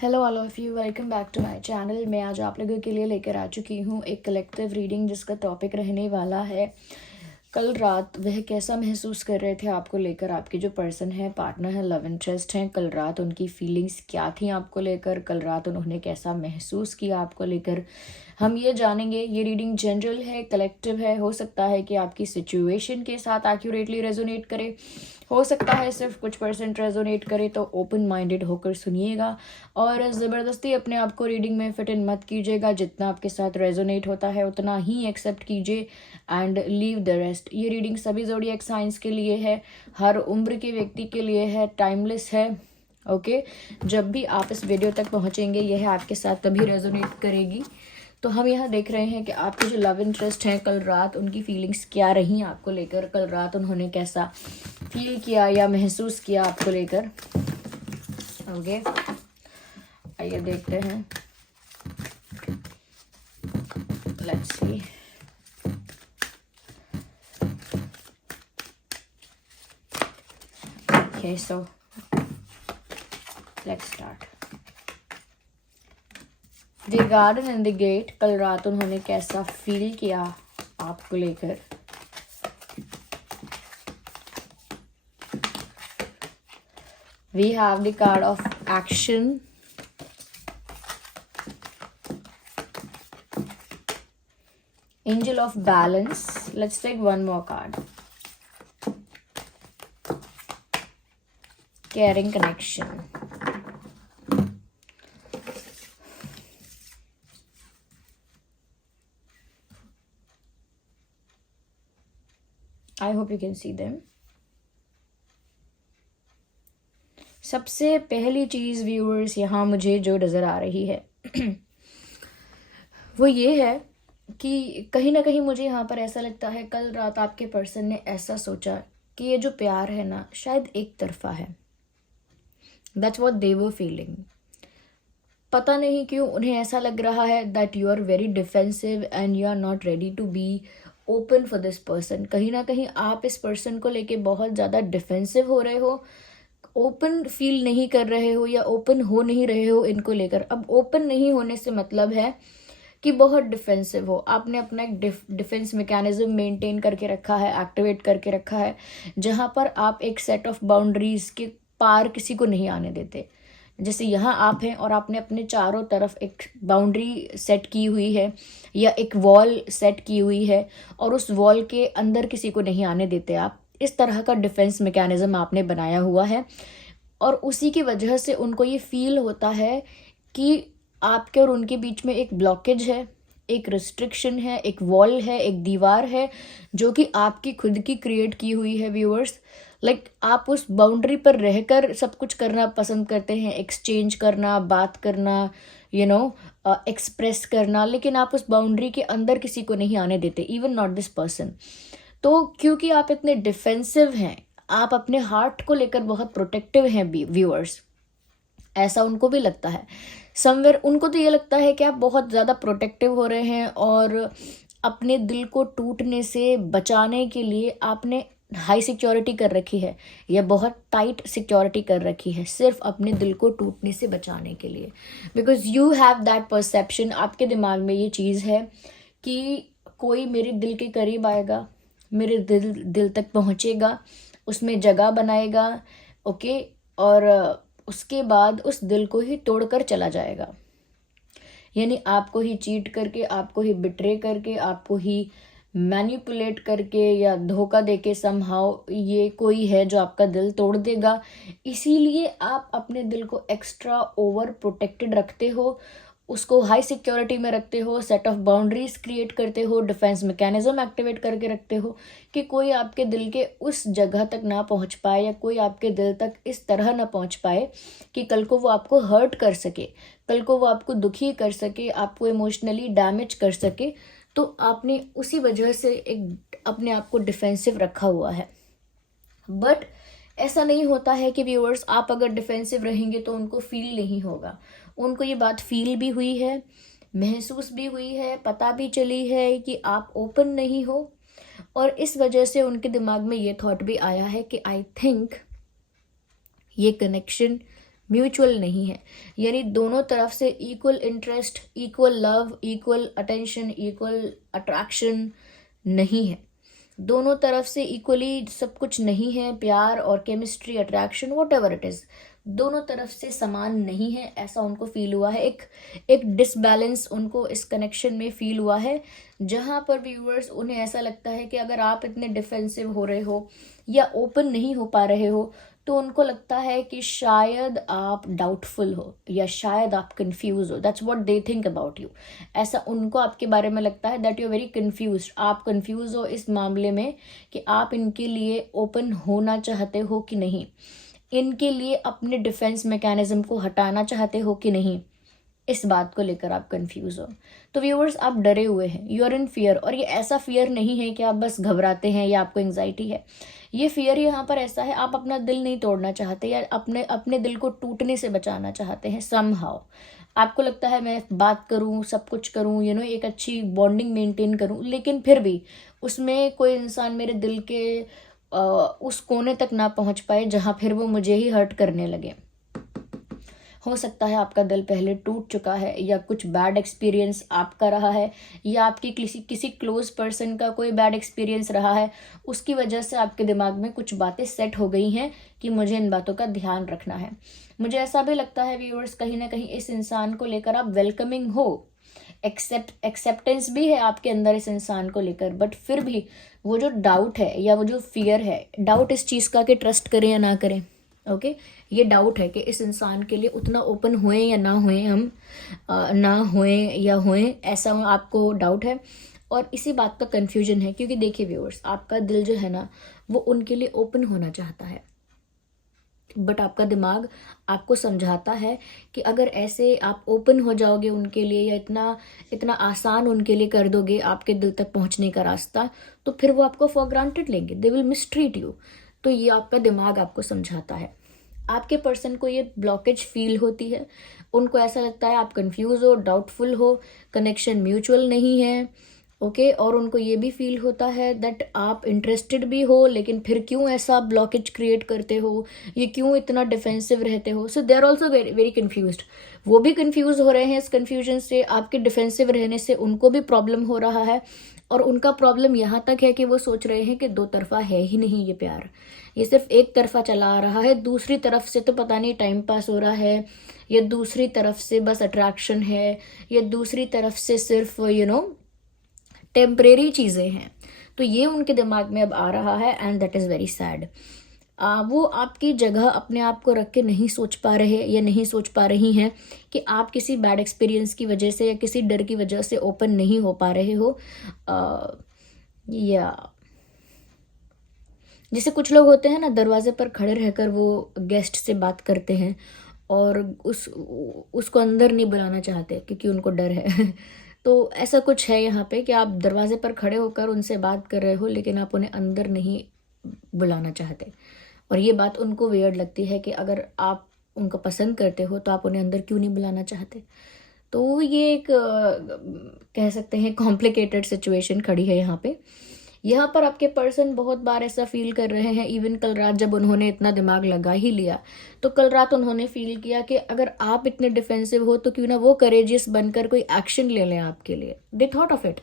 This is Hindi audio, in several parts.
Hello all of you, welcome back to my channel. मैं आज आप लोगों के लिए लेकर आ चुकी हूँ एक कलेक्टिव रीडिंग जिसका टॉपिक रहने वाला है कल रात वह कैसा महसूस कर रहे थे आपको लेकर। आपके जो पर्सन है, पार्टनर है, लव इंटरेस्ट हैं, कल रात उनकी फीलिंग्स क्या थी आपको लेकर, कल रात उन्होंने कैसा महसूस किया आपको लेकर, हम ये जानेंगे। ये रीडिंग जनरल है, कलेक्टिव है। हो सकता है कि आपकी सिचुएशन के साथ एक्यूरेटली रेजोनेट करे, हो सकता है सिर्फ कुछ परसेंट रेजोनेट करे। तो ओपन माइंडेड होकर सुनिएगा और ज़बरदस्ती अपने आप को रीडिंग में फिट इन मत कीजिएगा। जितना आपके साथ रेजोनेट होता है उतना ही एक्सेप्ट कीजिए एंड लीव द रेस्ट। ये रीडिंग सभी ज़ोडिएक साइंस के लिए है, हर उम्र के व्यक्ति के लिए है, टाइमलेस है। ओके, जब भी आप इस वीडियो तक पहुंचेंगे यह आपके साथ तभी रेजोनेट करेगी। तो हम यहाँ देख रहे हैं कि आपके जो लव इंटरेस्ट हैं, कल रात उनकी फीलिंग्स क्या रही आपको लेकर, कल रात उन्होंने कैसा फील किया या महसूस किया आपको लेकर। ओके, आइए देखते हैं। Let's see. Okay, so let's start. The garden and the gate, कल रात उन्होंने कैसा फील किया आपको लेकर। We have the card of action, angel of balance. Let's take one more card. Caring connection. I hope you can see them. सबसे पहली चीज़ व्यूअर्स यहाँ मुझे जो नज़र आ रही है वो ये है कि कहीं ना कहीं मुझे यहाँ पर ऐसा लगता है कल रात आपके पर्सन ने ऐसा सोचा कि ये जो प्यार है ना शायद एक तरफा है। That's what they were feeling. पता नहीं क्यों उन्हें ऐसा लग रहा है that you are very defensive and you are not ready to be open for this person. कहीं ना कहीं आप इस पर्सन को लेके बहुत ज़्यादा डिफेंसिव हो रहे हो, ओपन फील नहीं कर रहे हो या ओपन हो नहीं रहे हो इनको लेकर। अब ओपन नहीं होने से मतलब है कि बहुत डिफेंसिव हो, आपने अपना एक डिफेंस मैकेनिज्म मेंटेन करके रखा है, एक्टिवेट करके रखा है, जहाँ पर आप एक सेट ऑफ बाउंड्रीज के पार किसी को नहीं आने देते। जैसे यहाँ आप हैं और आपने अपने चारों तरफ एक बाउंड्री सेट की हुई है या एक वॉल सेट की हुई है और उस वॉल के अंदर किसी को नहीं आने देते आप। इस तरह का डिफेंस मैकेनिज्म आपने बनाया हुआ है और उसी की वजह से उनको ये फील होता है कि आपके और उनके बीच में एक ब्लॉकेज है, एक रिस्ट्रिक्शन है, एक वॉल है, एक दीवार है जो कि आपकी खुद की क्रिएट की हुई है व्यूअर्स। लाइक आप उस बाउंड्री पर रहकर सब कुछ करना पसंद करते हैं, एक्सचेंज करना, बात करना, एक्सप्रेस करना, लेकिन आप उस बाउंड्री के अंदर किसी को नहीं आने देते, इवन नॉट दिस पर्सन। तो क्योंकि आप इतने डिफेंसिव हैं, आप अपने हार्ट को लेकर बहुत प्रोटेक्टिव हैं व्यूअर्स, ऐसा उनको भी लगता है। समवेयर उनको तो ये लगता है कि आप बहुत ज़्यादा प्रोटेक्टिव हो रहे हैं और अपने दिल को टूटने से बचाने के लिए आपने हाई सिक्योरिटी कर रखी है या बहुत टाइट सिक्योरिटी कर रखी है, सिर्फ अपने दिल को टूटने से बचाने के लिए। Because you have that perception, आपके दिमाग में ये चीज़ है कि कोई मेरे दिल के करीब आएगा, मेरे दिल तक पहुँचेगा, उसमें जगह बनाएगा, ओके, और उसके बाद उस दिल को ही तोड़कर चला जाएगा। यानी आपको ही चीट करके, आपको ही बिट्रे करके, आपको ही मैनिपुलेट करके या धोखा देके समहाउ ये कोई है जो आपका दिल तोड़ देगा। इसीलिए आप अपने दिल को एक्स्ट्रा ओवर प्रोटेक्टेड रखते हो, उसको हाई सिक्योरिटी में रखते हो, सेट ऑफ बाउंड्रीज क्रिएट करते हो, डिफेंस मैकेनिज्म एक्टिवेट करके रखते हो कि कोई आपके दिल के उस जगह तक ना पहुंच पाए या कोई आपके दिल तक इस तरह ना पहुंच पाए कि कल को वो आपको हर्ट कर सके, कल को वो आपको दुखी कर सके, आपको इमोशनली डैमेज कर सके। तो आपने उसी वजह से एक अपने आप को डिफेंसिव रखा हुआ है। बट ऐसा नहीं होता है कि व्यूअर्स आप अगर डिफेंसिव रहेंगे तो उनको फील नहीं होगा। उनको ये बात फील भी हुई है, महसूस भी हुई है, पता भी चली है कि आप ओपन नहीं हो, और इस वजह से उनके दिमाग में ये थॉट भी आया है कि आई थिंक ये कनेक्शन म्यूचुअल नहीं है, यानी दोनों तरफ से equal interest, equal love, equal attention, equal attraction नहीं है। दोनों तरफ से इक्वली सब कुछ नहीं है, प्यार और chemistry, attraction, what ever it is, दोनों तरफ से समान नहीं है, ऐसा उनको फील हुआ है। एक डिसबैलेंस उनको इस कनेक्शन में फील हुआ है, जहाँ पर व्यूअर्स उन्हें ऐसा लगता है कि अगर आप इतने डिफेंसिव हो रहे हो या ओपन नहीं हो पा रहे हो, तो उनको लगता है कि शायद आप डाउटफुल हो या शायद आप कंफ्यूज हो। That's what they think about you. ऐसा उनको आपके बारे में लगता है, that you are very confuse. आप कंफ्यूज हो इस मामले में कि आप इनके लिए ओपन होना चाहते हो कि नहीं, इनके लिए अपने डिफेंस मैकेनिज्म को हटाना चाहते हो कि नहीं, इस बात को लेकर आप कंफ्यूज हो। तो व्यूअर्स, आप डरे हुए हैं, यू आर इन फियर। और ये ऐसा फियर नहीं है कि आप बस घबराते हैं या आपको एंग्जाइटी है। ये फियर यहाँ पर ऐसा है, आप अपना दिल नहीं तोड़ना चाहते या अपने अपने दिल को टूटने से बचाना चाहते हैं समहाउ। आपको लगता है मैं बात करूं, सब कुछ करूं, एक अच्छी बॉन्डिंग मेंटेन करूं, लेकिन फिर भी उसमें कोई इंसान मेरे दिल के उस कोने तक ना पहुंच पाए जहां फिर वो मुझे ही हर्ट करने लगे। हो सकता है आपका दिल पहले टूट चुका है, या कुछ बैड एक्सपीरियंस आपका रहा है, या आपकी किसी क्लोज पर्सन का कोई बैड एक्सपीरियंस रहा है, उसकी वजह से आपके दिमाग में कुछ बातें सेट हो गई हैं कि मुझे इन बातों का ध्यान रखना है। मुझे ऐसा भी लगता है व्यूअर्स, कहीं ना कहीं इस इंसान को लेकर आप वेलकमिंग हो, एक्सेप्टेंस भी है आपके अंदर इस इंसान को लेकर, बट फिर भी वो जो डाउट है या वो जो फियर है, डाउट इस चीज़ का कि ट्रस्ट करें या ना करें, ओके ये डाउट है कि इस इंसान के लिए उतना ओपन हुए या ना हुए, हम ना हुए या हुए, ऐसा आपको डाउट है। और इसी बात का कंफ्यूजन है, क्योंकि देखिए व्यूअर्स, आपका दिल जो है ना वो उनके लिए ओपन होना चाहता है, बट आपका दिमाग आपको समझाता है कि अगर ऐसे आप ओपन हो जाओगे उनके लिए, या इतना इतना आसान उनके लिए कर दोगे आपके दिल तक पहुंचने का रास्ता, तो फिर वो आपको फॉर ग्रांटेड लेंगे, दे विल मिसट्रीट यू। तो ये आपका दिमाग आपको समझाता है। आपके पर्सन को ये ब्लॉकेज फील होती है, उनको ऐसा लगता है आप कंफ्यूज हो, डाउटफुल हो, कनेक्शन म्यूचुअल नहीं है, ओके और उनको ये भी फील होता है दैट आप इंटरेस्टेड भी हो, लेकिन फिर क्यों ऐसा ब्लॉकेज क्रिएट करते हो, ये क्यों इतना डिफेंसिव रहते हो। So they are also very very confused, वो भी कन्फ्यूज हो रहे हैं इस कन्फ्यूजन से, आपके डिफेंसिव रहने से उनको भी प्रॉब्लम हो रहा है। और उनका प्रॉब्लम यहाँ तक है कि वो सोच रहे हैं कि दो तरफा है ही नहीं ये प्यार, ये सिर्फ एक तरफा चला आ रहा है, दूसरी तरफ से तो पता नहीं टाइम पास हो रहा है, या दूसरी तरफ से बस अट्रैक्शन है, या दूसरी तरफ से सिर्फ टेम्परेरी चीज़ें हैं। तो ये उनके दिमाग में अब आ रहा है, and that is very sad. वो आपकी जगह अपने आप को रख के नहीं सोच पा रहे या नहीं सोच पा रही हैं कि आप किसी बैड एक्सपीरियंस की वजह से या किसी डर की वजह से ओपन नहीं हो पा रहे हो। या जैसे कुछ लोग होते हैं ना, दरवाजे पर खड़े रहकर वो गेस्ट से बात करते हैं और उसको अंदर नहीं बुलाना चाहते क्योंकि उनको डर है तो ऐसा कुछ है यहाँ पे कि आप दरवाजे पर खड़े होकर उनसे बात कर रहे हो, लेकिन आप उन्हें अंदर नहीं बुलाना चाहते। और ये बात उनको वियर्ड लगती है कि अगर आप उनको पसंद करते हो तो आप उन्हें अंदर क्यों नहीं बुलाना चाहते। तो ये एक कह सकते हैं कॉम्प्लिकेटेड सिचुएशन खड़ी है यहाँ पे। यहाँ पर आपके पर्सन बहुत बार ऐसा फील कर रहे हैं, इवन कल रात जब उन्होंने इतना दिमाग लगा ही लिया, तो कल रात उन्होंने फील किया कि अगर आप इतने डिफेंसिव हो तो क्यों ना वो करेजियस बनकर कोई एक्शन ले लें आपके लिए। They thought of it,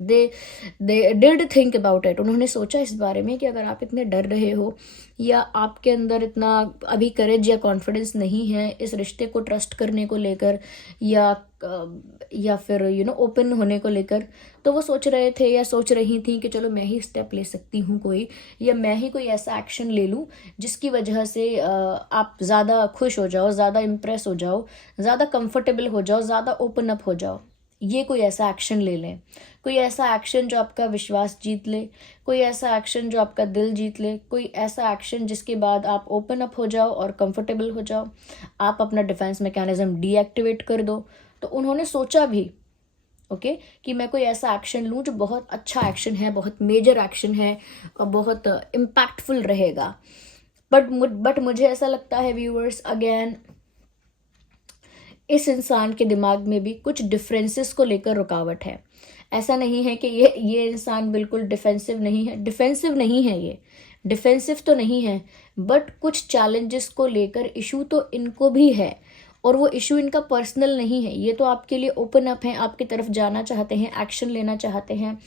they did think about it. उन्होंने सोचा इस बारे में कि अगर आप इतने डर रहे हो या आपके अंदर इतना अभी करेज या कॉन्फिडेंस नहीं है इस रिश्ते को ट्रस्ट करने को लेकर, या फिर ओपन होने को लेकर, तो वो सोच रहे थे या सोच रही थी कि चलो मैं ही स्टेप ले सकती हूँ कोई, या मैं ही कोई ऐसा एक्शन ले लूँ जिसकी वजह से आप ज़्यादा खुश हो जाओ, ज़्यादा इम्प्रेस हो जाओ, ज़्यादा कंफर्टेबल हो जाओ, ज़्यादा ओपन अप हो जाओ। ये कोई ऐसा एक्शन ले लें, कोई ऐसा एक्शन जो आपका विश्वास जीत ले, कोई ऐसा एक्शन जो आपका दिल जीत ले, कोई ऐसा एक्शन जिसके बाद आप ओपन अप हो जाओ और कंफर्टेबल हो जाओ, आप अपना डिफेंस मैकेनिज्म डीएक्टिवेट कर दो। तो उन्होंने सोचा भी ओके कि मैं कोई ऐसा एक्शन लूँ जो बहुत अच्छा एक्शन है, बहुत मेजर एक्शन है और बहुत इम्पैक्टफुल रहेगा। बट मुझे ऐसा लगता है व्यूअर्स, अगेन इस इंसान के दिमाग में भी कुछ डिफरेंसेस को लेकर रुकावट है। ऐसा नहीं है कि ये इंसान बिल्कुल डिफेंसिव नहीं है, डिफेंसिव नहीं है ये, डिफेंसिव तो नहीं है, बट कुछ चैलेंजेस को लेकर इशू तो इनको भी है, और वो इशू इनका पर्सनल नहीं है, ये तो आपके लिए ओपन अप है, आपकी तरफ जाना चाहते हैं, एक्शन लेना चाहते हैं,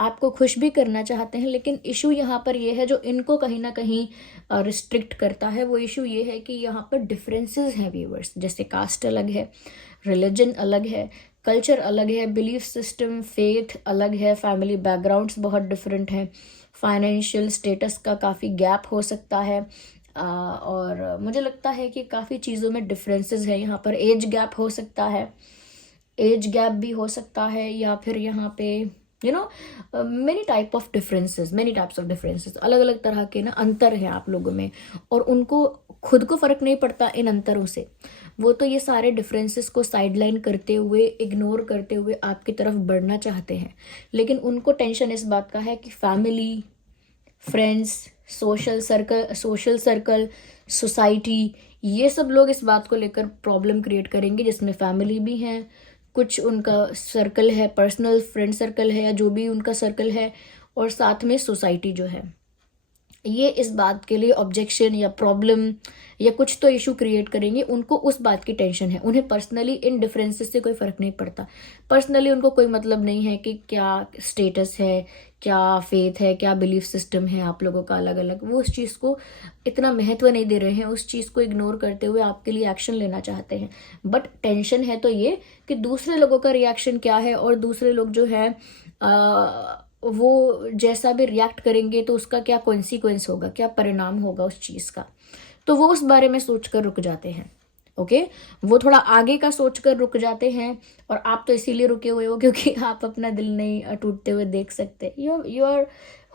आपको खुश भी करना चाहते हैं। लेकिन इशू यहाँ पर ये है जो इनको कहीं ना कहीं रिस्ट्रिक्ट करता है, वो इशू ये है कि यहाँ पर डिफरेंसेस हैं व्यूवर्स। जैसे कास्ट अलग है, रिलीजन अलग है, कल्चर अलग है, बिलीफ सिस्टम फेथ अलग है, फैमिली बैकग्राउंड्स बहुत डिफरेंट हैं, फाइनेंशियल स्टेटस का काफ़ी गैप हो सकता है, और मुझे लगता है कि काफ़ी चीज़ों में डिफरेंसेस है। यहाँ पर एज गैप हो सकता है, एज गैप भी हो सकता है, या फिर यहाँ पे many type of differences, many types of differences, अलग अलग तरह के ना अंतर हैं आप लोगों में, और उनको खुद को फ़र्क नहीं पड़ता इन अंतरों से। वो तो ये सारे डिफरेंसेस को साइडलाइन करते हुए, इग्नोर करते हुए आपकी तरफ बढ़ना चाहते हैं, लेकिन उनको टेंशन इस बात का है कि family, friends, social circle, society, ये सब लोग इस बात को लेकर प्रॉब्लम क्रिएट करेंगे, जिसमें फैमिली भी हैं, कुछ उनका सर्कल है, पर्सनल फ्रेंड सर्कल है, या जो भी उनका सर्कल है, और साथ में सोसाइटी जो है, ये इस बात के लिए ऑब्जेक्शन या प्रॉब्लम या कुछ तो इशू क्रिएट करेंगे। उनको उस बात की टेंशन है, उन्हें पर्सनली इन डिफरेंसेस से कोई फ़र्क नहीं पड़ता। पर्सनली उनको कोई मतलब नहीं है कि क्या स्टेटस है, क्या फेथ है, क्या बिलीफ सिस्टम है आप लोगों का अलग अलग, वो उस चीज़ को इतना महत्व नहीं दे रहे हैं, उस चीज़ को इग्नोर करते हुए आपके लिए एक्शन लेना चाहते हैं। बट टेंशन है तो ये कि दूसरे लोगों का रिएक्शन क्या है, और दूसरे लोग जो है वो जैसा भी रिएक्ट करेंगे तो उसका क्या कॉन्सिक्वेंस होगा, क्या परिणाम होगा उस चीज़ का, तो वो उस बारे में सोचकर रुक जाते हैं। ओके, वो थोड़ा आगे का सोचकर रुक जाते हैं, और आप तो इसीलिए रुके हुए हो क्योंकि आप अपना दिल नहीं टूटते हुए देख सकते। यू आर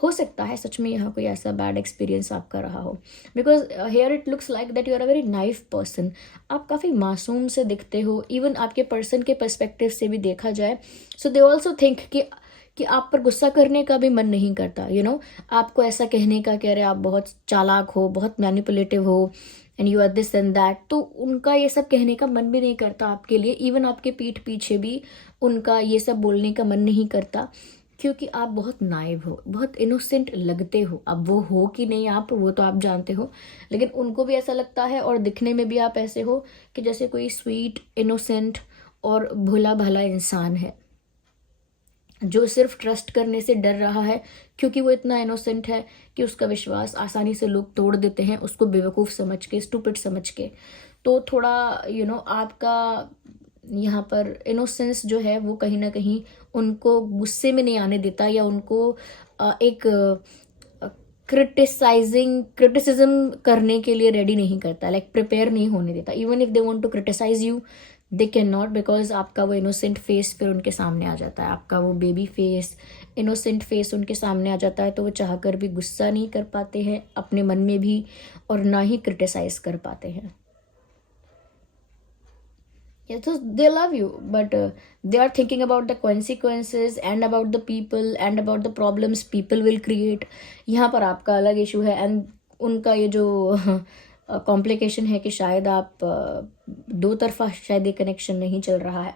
हो सकता है सच में यहाँ कोई ऐसा बैड एक्सपीरियंस आपका रहा हो, because here it looks like that you are a very naive person. आप काफ़ी मासूम से दिखते हो, इवन आपके पर्सन के पर्सपेक्टिव से भी देखा जाए, सो दे ऑल्सो थिंक कि आप पर गुस्सा करने का भी मन नहीं करता, आपको ऐसा कहने का कि अरे आप बहुत चालाक हो, बहुत मैनिपुलेटिव हो, and you are this and that, तो उनका ये सब कहने का मन भी नहीं करता आपके लिए। इवन आपके पीठ पीछे भी उनका ये सब बोलने का मन नहीं करता, क्योंकि आप बहुत नाइव हो, बहुत इनोसेंट लगते हो। अब वो हो कि नहीं आप, वो तो आप जानते हो, लेकिन उनको भी ऐसा लगता है, और दिखने में भी आप ऐसे हो कि जैसे कोई स्वीट, इनोसेंट और भोला भाला इंसान है, जो सिर्फ ट्रस्ट करने से डर रहा है, क्योंकि वो इतना इनोसेंट है कि उसका विश्वास आसानी से लोग तोड़ देते हैं, उसको बेवकूफ़ समझ के, स्टूपिड समझ के। तो थोड़ा आपका यहाँ पर इनोसेंस जो है वो कहीं ना कहीं उनको गुस्से में नहीं आने देता, या उनको एक क्रिटिसिज्म करने के लिए रेडी नहीं करता, लाइक प्रिपेयर नहीं होने देता। Even if they want to criticise you, they can not, because आपका वो इनोसेंट फेस फिर उनके सामने आ जाता है, आपका वो बेबी फेस, इनोसेंट फेस उनके सामने आ जाता है, तो वो चाहकर भी गुस्सा नहीं कर पाते हैं अपने मन में भी, और ना ही क्रिटिसाइज कर पाते हैं। Yeah, so they love you, but they are thinking about the consequences and about the people and about the problems people will create. यहाँ पर आपका अलग इशू है, एंड उनका ये जो कॉम्प्लिकेशन है कि शायद आप दो तरफा शायद ये कनेक्शन नहीं चल रहा है,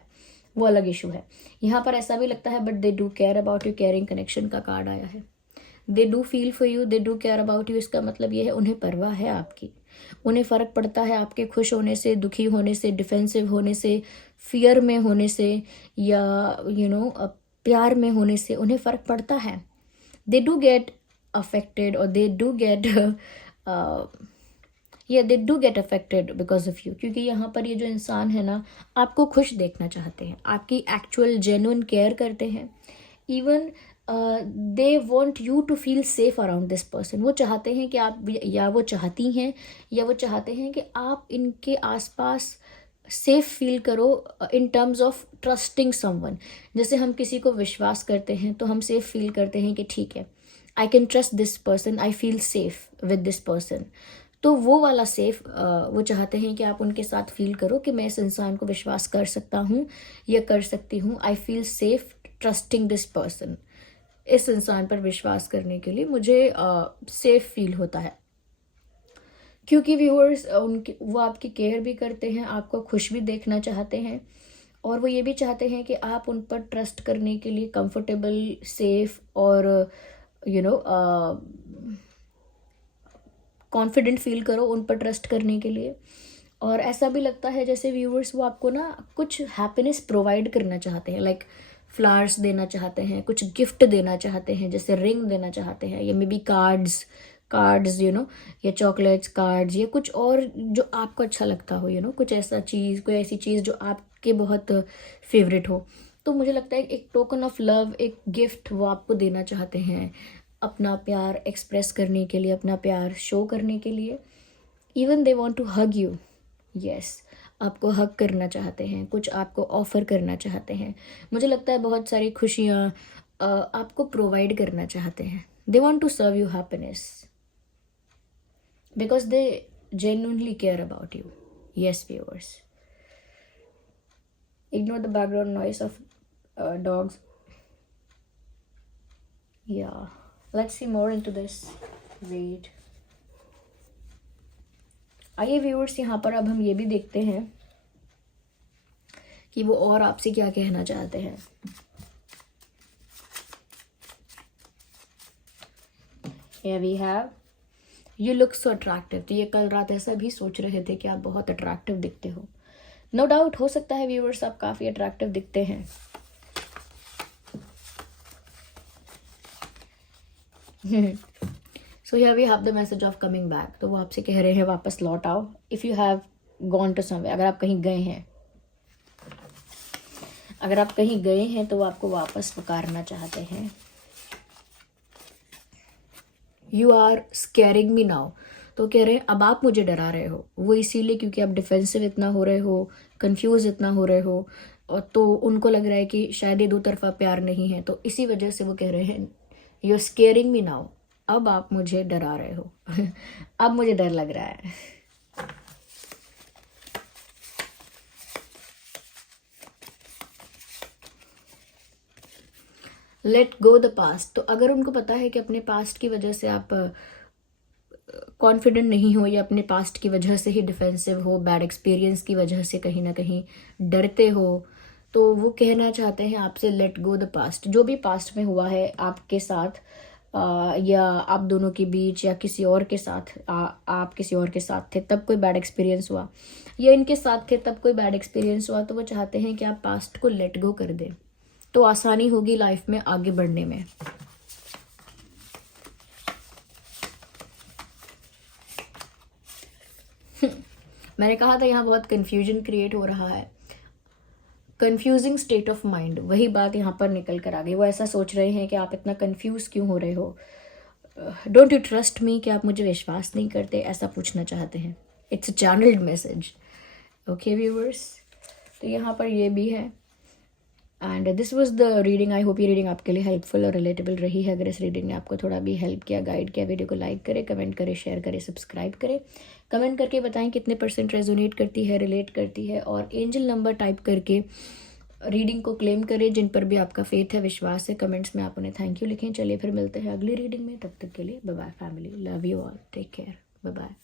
वो अलग इशू है। यहाँ पर ऐसा भी लगता है, but they do care about you, caring connection का कार्ड आया है। They do feel for you, they do care about you, इसका मतलब ये है उन्हें परवाह है आपकी, उन्हें फ़र्क पड़ता है आपके खुश होने से, दुखी होने से, डिफेंसिव होने से, फियर में होने से, या प्यार में होने से, उन्हें फ़र्क पड़ता है। दे डू गेट अफेक्टेड, और they do get they do get affected because of you, क्योंकि यहाँ पर ये जो इंसान है ना, आपको खुश देखना चाहते हैं, आपकी एक्चुअल जेन्युइन केयर करते हैं। Even they want you to feel safe around this person. वो चाहते हैं कि आप, या वो चाहती हैं, या वो चाहते हैं कि आप इनके आसपास सेफ फील करो, in terms of trusting someone. जैसे हम किसी को विश्वास करते हैं तो हम सेफ फील करते हैं कि ठीक है, I can trust this person, I feel safe with this person. तो वो वाला सेफ वो चाहते हैं कि आप उनके साथ फील करो कि मैं इस इंसान को विश्वास कर सकता हूँ या कर सकती हूँ, I feel safe trusting this person. इस इंसान पर विश्वास करने के लिए मुझे सेफ फील होता है, क्योंकि व्यूअर्स उनकी, वो आपकी केयर भी करते हैं, आपको खुश भी देखना चाहते हैं, और वो ये भी चाहते हैं कि आप उन पर ट्रस्ट करने के लिए कंफर्टेबल, सेफ और कॉन्फिडेंट फील करो उन पर ट्रस्ट करने के लिए। और ऐसा भी लगता है जैसे व्यूवर्स वो आपको ना कुछ हैप्पीनेस प्रोवाइड करना चाहते हैं, लाइक फ्लावर्स देना चाहते हैं, कुछ गिफ्ट देना चाहते हैं, जैसे रिंग देना चाहते हैं, या मे बी कार्ड्स कार्ड्स या चॉकलेट्स, कार्ड्स, या कुछ और जो आपको अच्छा लगता हो, कुछ ऐसा चीज़, कोई ऐसी चीज़ जो आपके बहुत फेवरेट हो। तो मुझे लगता है एक टोकन ऑफ लव, एक गिफ्ट वो आपको देना चाहते हैं, अपना प्यार एक्सप्रेस करने के लिए, अपना प्यार शो करने के लिए। Even they want to hug you, yes, आपको हक करना चाहते हैं, कुछ आपको ऑफर करना चाहते हैं। मुझे लगता है बहुत सारी खुशियाँ आपको प्रोवाइड करना चाहते हैं। They want to serve you happiness because they genuinely care about you. Yes, viewers. Ignore the background noise of dogs. Yeah. Let's see more into this. Wait. आइए व्यूअर्स, यहाँ पर अब हम ये भी देखते हैं कि वो और आपसे क्या कहना चाहते हैं। Here we have You look so attractive। तो ये कल रात ऐसा भी सोच रहे थे कि आप बहुत अट्रैक्टिव दिखते हो। नो डाउट, हो सकता है व्यूअर्स आप काफ़ी अट्रैक्टिव दिखते हैं। So here we have the message of coming back. तो वो आपसे कह रहे हैं वापस लौट आओ। If you have gone to somewhere, अगर आप कहीं गए हैं, अगर आप कहीं गए हैं तो वो आपको वापस पुकारना चाहते हैं। You are scaring me now. तो कह रहे हैं अब आप मुझे डरा रहे हो। वो इसीलिए क्योंकि आप डिफेंसिव इतना हो रहे हो, कंफ्यूज इतना हो रहे हो, और तो उनको लग रहा है कि शायद ये दो तरफा प्यार नहीं है, तो इसी वजह से वो कह रहे हैं you are scaring me now. अब आप मुझे डरा रहे हो। अब मुझे डर लग रहा है। Let go the past. तो अगर उनको पता है कि अपने पास्ट की वजह से आप कॉन्फिडेंट नहीं हो, या अपने पास्ट की वजह से ही डिफेंसिव हो, बैड एक्सपीरियंस की वजह से कहीं ना कहीं डरते हो, तो वो कहना चाहते हैं आपसे लेट गो द पास्ट। जो भी पास्ट में हुआ है आपके साथ, या आप दोनों के बीच, या किसी और के साथ, आप किसी और के साथ थे तब कोई बैड एक्सपीरियंस हुआ, या इनके साथ थे तब कोई बैड एक्सपीरियंस हुआ, तो वो चाहते हैं कि आप पास्ट को लेट गो कर दें, तो आसानी होगी लाइफ में आगे बढ़ने में। मैंने कहा था यहाँ बहुत कंफ्यूजन क्रिएट हो रहा है, कंफ्यूजिंग स्टेट ऑफ माइंड, वही बात यहाँ पर निकल कर आ गई। वो ऐसा सोच रहे हैं कि आप इतना कंफ्यूज क्यों हो रहे हो, डोंट यू ट्रस्ट मी, कि आप मुझे विश्वास नहीं करते, ऐसा पूछना चाहते हैं। It's a channelled message. Okay viewers, तो यहाँ पर ये भी है। And this was the reading. I hope ये रीडिंग आपके लिए हेल्पफुल और रिलेटेबल रही है। अगर इस रीडिंग ने आपको थोड़ा भी हेल्प किया, गाइड किया, वीडियो को लाइक करें, कमेंट करें, शेयर करें, सब्सक्राइब करें। कमेंट करके बताएं कितने % रेजोनेट करती है, रिलेट करती है, और एंजल नंबर टाइप करके रीडिंग को क्लेम करें जिन पर भी आपका फेथ है, विश्वास है। कमेंट्स में आप उन्हें थैंक यू लिखें। चलिए फिर मिलते हैं अगली रीडिंग में, तब तक के लिए bye bye family, love you all, take care, bye bye.